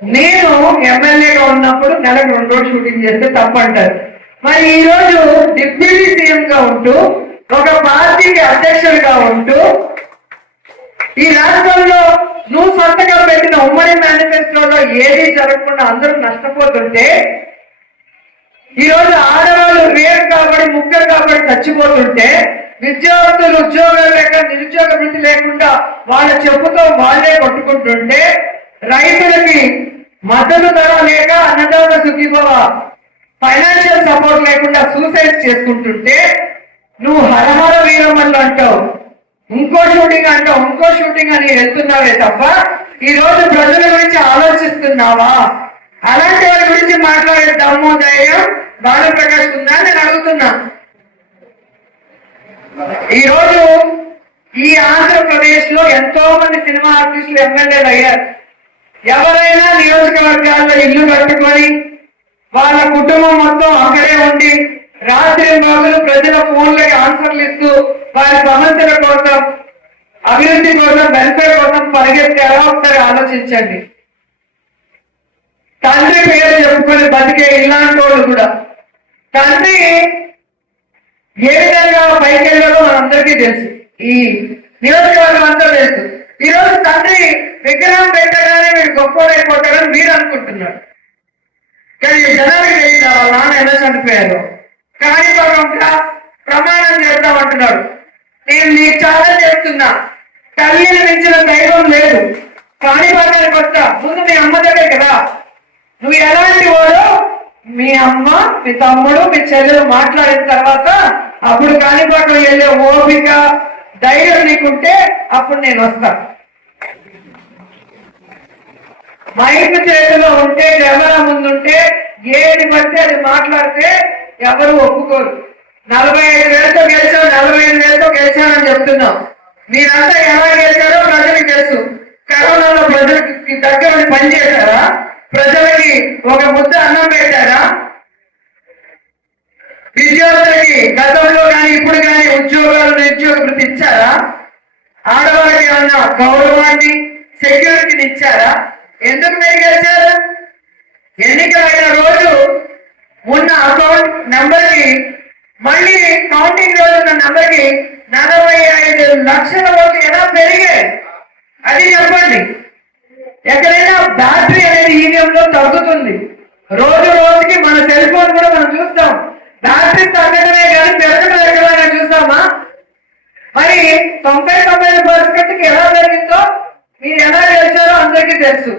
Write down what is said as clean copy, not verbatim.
నేను ఎమ్మెల్యేగా ఉన్నప్పుడు నెలకు 2 రోజులు షూటింగ్ చేస్తే తప్పంటారు. మరి ఈ రోజు డిప్యూటీ సీఎం గా ఉంటూ ఒక పార్టీకి అధ్యక్షుడిగా ఉంటూ ఈ రాష్ట్రంలో నువ్వు సొంతగా పెట్టిన ఉమ్మడి మేనిఫెస్టోలో ఏది జరగకుండా అందరూ నష్టపోతుంటే, ఈ రోజు ఆడవాళ్ళు రేపు కాబట్టి ముక్కలు కాబట్టి చచ్చిపోతుంటే, విద్యార్థులు ఉద్యోగాలు లేక నిరుద్యోగ వృత్తి లేకుండా వాళ్ళ చెప్పుతో వాళ్ళే కొట్టుకుంటుంటే, రైతులకి మద్దతు ధర లేక అన్నదాత సుఖీభవ ఫైనాన్షియల్ సపోర్ట్ లేకుండా సూసైడ్ చేసుకుంటుంటే నువ్వు హరహర వీరమల్లు అంటావు, ఇంకో షూటింగ్ అంటావు, ఇంకో షూటింగ్ అని వెళ్తున్నావే తప్ప ఈ రోజు ప్రజల గురించి ఆలోచిస్తున్నావా? అలాంటి వారి గురించి మాట్లాడే దమ్ము ధైర్యం భానుప్రకాష్ ఉందా నేను అడుగుతున్నా. ఈ రోజు ఈ ఆంధ్రప్రదేశ్ లో ఎంతో మంది సినిమా ఆర్టిస్టులు ఎమ్మెల్యేలు అయ్యారు. ఎవరైనా నియోజకవర్గాల్లో ఇల్లు కట్టుకొని వాళ్ళ కుటుంబం మొత్తం అక్కడే ఉండి రాత్రి బాగులు ప్రజల ఫోన్లకి ఆన్సర్లు ఇస్తూ వారి సమస్యల కోసం, అభివృద్ధి కోసం, వెల్ఫేర్ కోసం పరిగెత్తారో ఒకసారి ఆలోచించండి. తండ్రి పేరు చెప్పుకొని బతికే ఇలాంటి వాళ్ళు కూడా తండ్రి ఏ విధంగా పైకెళ్ళాలో మనందరికీ తెలుసు, ఈ నియోజకవర్గం అంతా తెలుసు. ఈ రోజు తండ్రి విగ్రహం పెట్టగానే మీరు గొప్పవాడైపోతారని మీరు అనుకుంటున్నారు, కానీ జనానికి తెలియదు వాళ్ళ నాన్న ఎలా చనిపోయారు. కానీ ప్రమాణం చేద్దామంటున్నాడు. నేను నీకు చాలా చేస్తున్నా, తల్లిని మించిన దైవం లేదు, కాణిపాకానికి వస్తా, ముందు మీ అమ్మ దగ్గర కదా, నువ్వు ఎలాంటి వాడు మీ అమ్మ మీ తమ్ముడు మీ చెల్లెలు మాట్లాడిన తర్వాత అప్పుడు కాణిపాకం వెళ్ళే ఓపిక ధైర్యం నీకుంటే అప్పుడు నేను వస్తా. మైక్ చేతిలో ఉంటే కెమెరా ముందుంటే ఏది పడితే అది మాట్లాడితే ఎవరు ఒప్పుకోరు. 45,000తో గెలిచావు, 45,000తో గెలిచానని చెప్తున్నాం. మీరంతా ఎలా గెలిచారో ప్రజలకు తెలుసు. కరోనాలో ప్రజలకి దగ్గర పనిచేశారా? ప్రజలకి ఒక ముద్ద అన్నం పెట్టారా? విద్యార్థులకి గతంలో కానీ ఇప్పుడు కానీ ఉద్యోగాలు నిరుద్యోగ వృత్తి ఇచ్చారా? ఆడవాళ్ళకి ఏమన్నా గౌరవాన్ని సెక్యూరిటీని ఇచ్చారా? ఎందుకు మీరు గెలిచారు? ఎన్నికలైన రోజు ఉన్న అకౌంట్ నెంబర్కి మళ్ళీ కౌంటింగ్ రోజు ఉన్న నెంబర్కి 45 లక్షల ఓట్లు ఎలా పెరిగాయి అది చెప్పండి. ఎక్కడైనా బ్యాటరీ అనేది ఈవీఎంలో తగ్గుతుంది. రోజు రోజుకి మన సెల్ ఫోన్ కూడా మనం చూస్తాం, బ్యాటరీ తగ్గడమే కానీ పెరగడం ఎక్కడైనా చూస్తామా? మరి 90-95% ఎలా జరిగిందో మీరు ఎలా చేశారో అందరికీ తెలుసు.